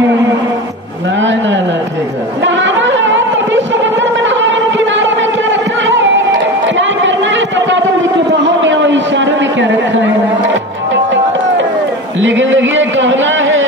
है? नहीं नहीं नहीं ठीक है। नहाना है तो बीच समुद्र में नहाए, किनारों में क्या रखा है? क्या करना है तो बाबू जी की बाहों में और इशारों में क्या रखा है? लेकिन देखिए कहना है